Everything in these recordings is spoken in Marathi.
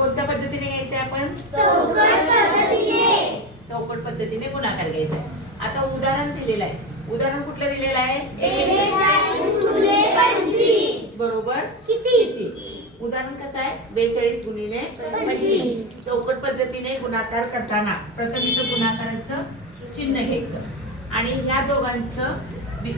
कोणत्या पद्धतीने घ्यायचे आपण? चौकट पद्धतीने. गुणाकार घ्यायचा आहे. आता उदाहरण दिलेलं आहे. उदाहरण कुठलं दिलेलं आहे? बरोबर? किती? किती? उदाहरण कसं आहे? बेचाळीस गुणिले पंचवीस. चौकट पद्धतीने गुणाकार करताना प्रथम इथं गुणाकाराचं चिन्ह घ्यायचं. आणि ह्या दोघांचं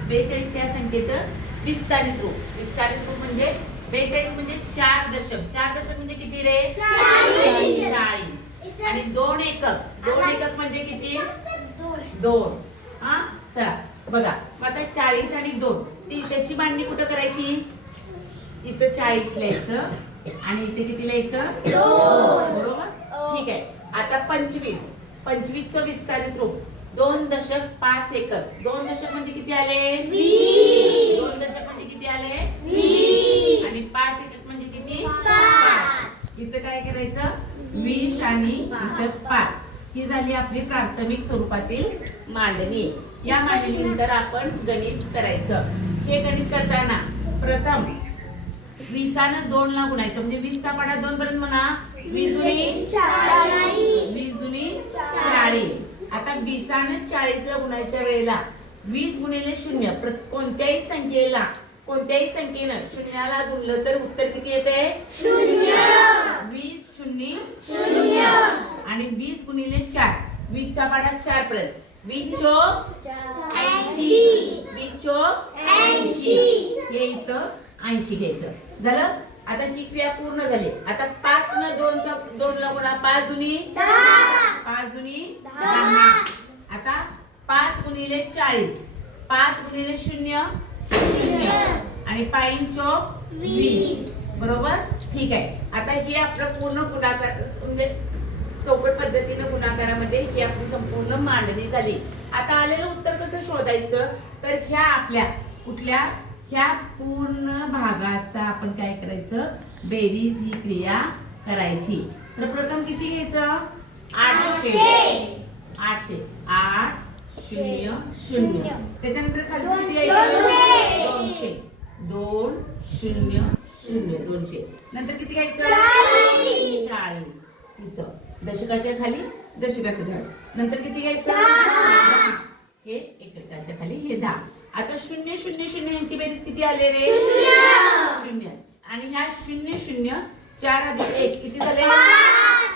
बेचाळीस या संख्येचं विस्तारित रूप. विस्तारित रूप म्हणजे बेचाळीस म्हणजे चार दशक. चार दशक म्हणजे किती रे? चाळीस. आणि दोन एकक. दोन एकक म्हणजे किती? दोन. हा? चला बघा. मग आता चाळीस आणि दोन. ती त्याची मांडणी कुठं करायची? इथं चाळीस लिहायचं आणि इथे किती लिहायचं दोन. बरोबर? ठीक आहे. आता पंचवीस. पंचवीसचं विस्तारित रूप. दोन दशक पाच एकक. दोन दशक म्हणजे किती आले वीस. दोन दशक म्हणजे किती आले वीस. आणि पाच एकक म्हणजे किती पाच. इथं काय करायचं. वीस आणि इथं पाच. ही झाली आपली प्राथमिक स्वरूपातील मांडणी. या मांडणीनंतर आपण गणित करायचं. हे गणित करताना प्रथम वीसानं दोन ला गुणायचं. म्हणजे वीसचा पाडा दोन पर्यंत म्हणा. वीस दुनी वीस दुनी चाळीस. आता वीसानं चाळीस ला गुणायच्या वेळेला वीस गुणिले शून्य. कोणत्याही संख्येला कोणत्याही संख्येनं शून्याला गुणलं तर उत्तर किती येते? वीस शून्य. शून्य. आणि वीस गुणिले चार. वीसचा पाडा चार पर्यंत. वीस चोक ऐंशी. वीस चोक ऐंशी. हे इथं ऐंशी घ्यायचं. झालं? आता ही क्रिया पूर्ण झाली. आता पाच न दोनचा दोन ला गुणा पाच दुनी? दहा. पाच दुनी दहा. दहा. आता पाच गुणिले चाळीस. पाच गुणिले शून्य. आणि पाईन चौक वीस. बरोबर? ठीक आहे. आता हे आपलं पूर्ण गुणाकार म्हणजे चौकट पद्धतीने गुणाकारामध्ये ही आपली संपूर्ण मांडणी झाली. आता आलेलं उत्तर कसं शोधायचं? तर ह्या आपल्या कुठल्या? ह्या पूर्ण भागाचा आपण काय करायचं? बेरीज ही क्रिया करायची. तर प्रथम किती घ्यायचं? आठशे. आठशे. आठ शून्य शून्य. त्याच्यानंतर खाली किती यायचं दोनशे. दोन शून्य शून्य. दोनशे. नंतर किती घ्यायचं? चाळीस. इथं. दशकाच्या खाली दशकाचं घर. नंतर किती घ्यायचं. हे एककाच्या खाली हे दहा. आता शून्य शून्य शून्य यांची बेरीज किती आले रे? शून्य. शून्य. आणि ह्या शून्य शून्य चार अधिक एक. किती झाले पाच.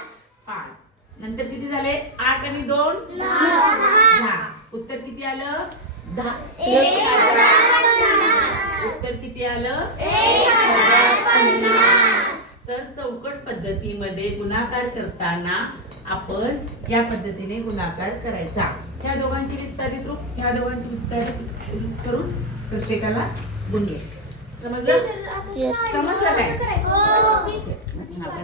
पाच नंतर किती झाले आठ आणि दोन दहा. दहा उत्तर किती आलं. उत्तर किती आलं. तर चौकट पद्धतीमध्ये गुणाकार करताना आपण या पद्धतीने गुणाकार करायचा. ह्या दोघांची विस्तारित रूप ह्या दोघांची विस्तारित रूप करून प्रत्येकाला गुण समजलं? समजलं काय? हो. हा.